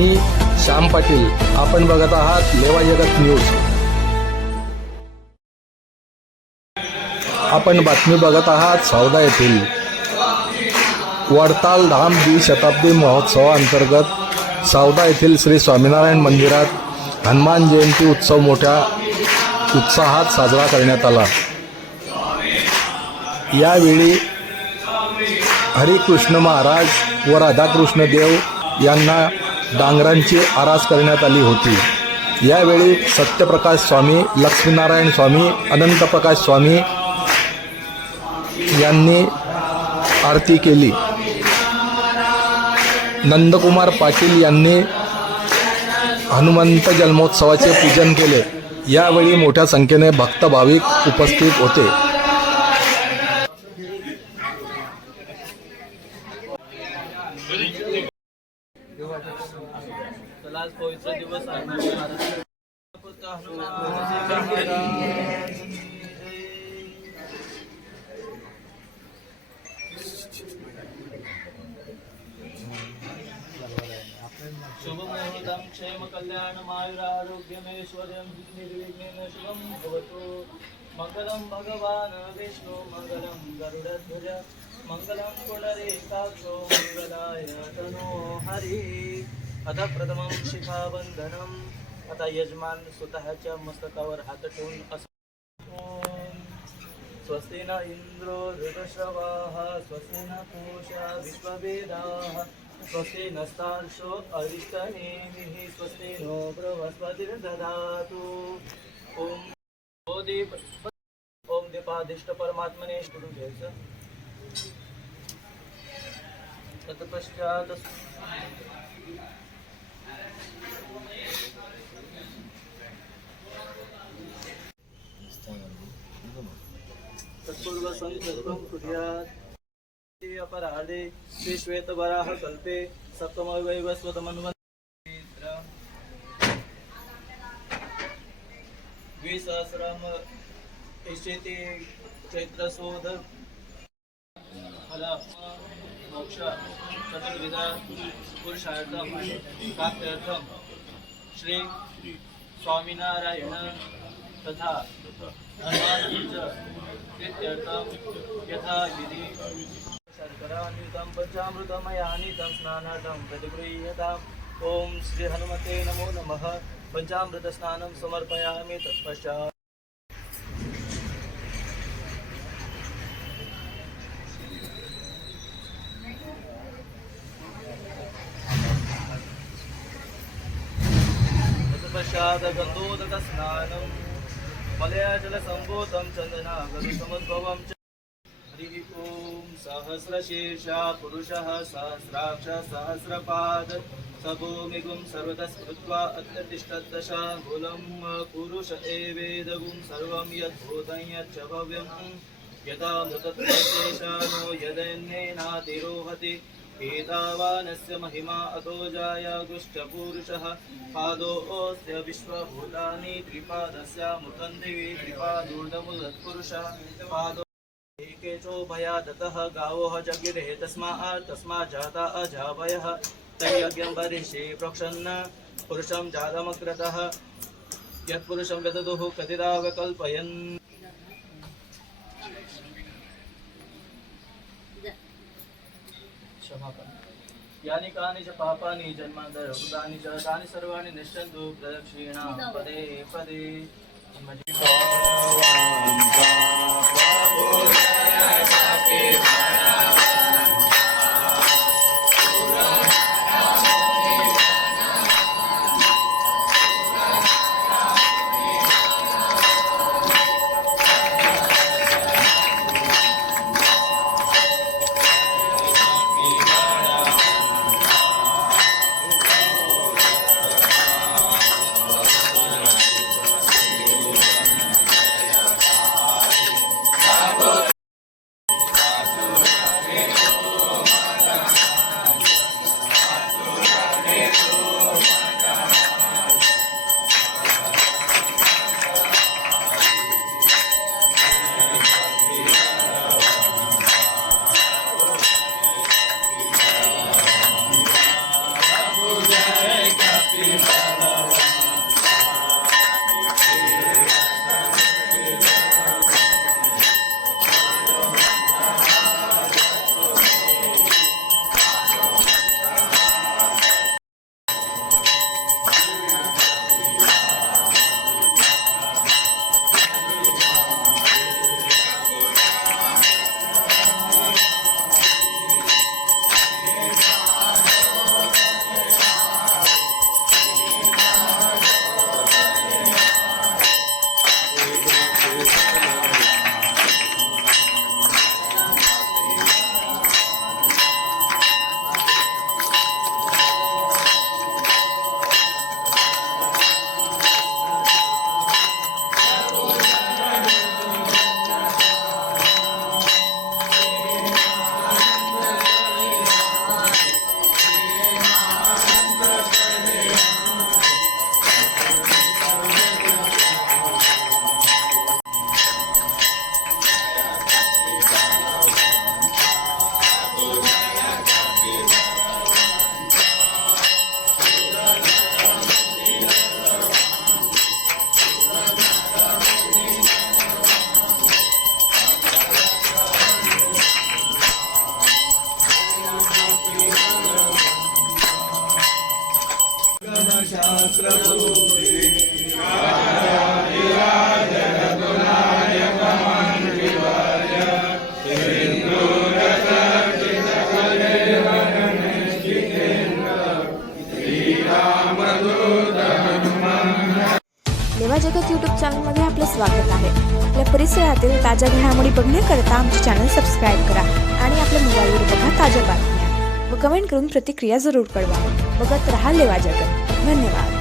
मी श्याम पाटील. आपण बघत आहात लेवा जगत न्यूज. आपण बातमी बघत आहात सौदा येथील वडताल धाम द्विशताब्दी महोत्सवाअंतर्गत सावदा येथील श्री स्वामीनारायण मंदिरात हनुमान जयंती उत्सव मोठ्या उत्साहात साजरा करण्यात आला. यावेळी हरिकृष्ण महाराज व राधाकृष्ण देव यांना डांगरांची आरास करण्यात आली होती. यावेळी सत्यप्रकाश स्वामी लक्ष्मीनारायण स्वामी अनंतप्रकाश स्वामी यांनी आरती केली. नंदकुमार पाटील यांनी हनुमंत जन्मोत्सवाचे पूजन केले. यावेळी मोठ्या संख्येने भक्त भाविक उपस्थित होते. శుభముహూర్తం క్షేమ కళ్యాణమాయురారోగ్యమేశ్వర్యం నిర్విఘ్నేన శుభం భవతు. మంగళం భగవాన్ విష్ణు మంగళం గరుడధ్వజ మంగళం కుడరేకాక్షో మంగళాయ తనో హరి. अथ प्रथमं शिखाबन्धनम् आता यजमान स्वतःच्या मस्तकावर हात ठेवून असं स्वस्ति न इन्द्रो ऋतश्रवाः स्वस्ति न कोशा विश्ववेदाः स्वस्ति नस्तार्षो अरिष्टनेमिः स्वस्ति नो बृहस्पतिर्ददातु ॐ दीप ॐ दीपादिष्ट परमात्मने करून घ्यायचं तत्पश्चात अपराधे श्री श्वेतवराह कल्पे सप्तमवैव स्वतमन्वन्त्र द्विसहस्रम इष्यति चैत्रसोद मोक्ष चतुर्विध पुरुषार्थम प्राप्त्यर्थम श्री स्वामीनारायण तथा हनुमानपूज प्रीत्यर्थम यथा विधि शर्करान्वितं पञ्चामृतमयानितं स्नानार्थं प्रतिगृह्यताम्। ॐ श्री हनुमते नमो नमः। पञ्चामृतस्नानं समर्पयामि तत्पश्चात्। तत्पश्चात् मलयाजलसम्भूतं च। हरिः ॐ सहस्रशीर्षा पुरुषः सहस्राक्ष सहस्रपाद सभूमिगुं सर्वतः स्मृत्वा अत्यतिष्ठद्दशाङ्गुलं पुरुष एवेदगुं सर्वं यद्भूतं यच्च भव्यं। यदा मृतत्वशेषानो यदन्येनातिरोहति एतावानस्य महिमा अतो जायागुश्चपूरुषः पादोऽस्य विश्वभूतानि त्रिपादस्यामुतं दिवि त्रिपादूर्धमुदत्पुरुषः। पादो एकेचोभयादतः गावोः जगिरे तस्मात् तस्मात् जाता अजावयः तैयज्ञं बर्हिषि प्रक्षन्न पुरुषं जातमग्रतः। यत्पुरुषं व्यदतुः कतिदा यानि कानि च पापानि जन्मान्तरभूतानि च तानि सर्वाणि निश्चन्तु प्रदक्षिणा पदे पदे। परिसरातील ताज्या घडामोडी बघण्याकरता आमचे चॅनल सबस्क्राईब करा आणि आपल्या मोबाईलवर बघा ताज्या बातम्या. व कमेंट करून प्रतिक्रिया जरूर कळवा. बघत राहा लेवा जगत. धन्यवाद.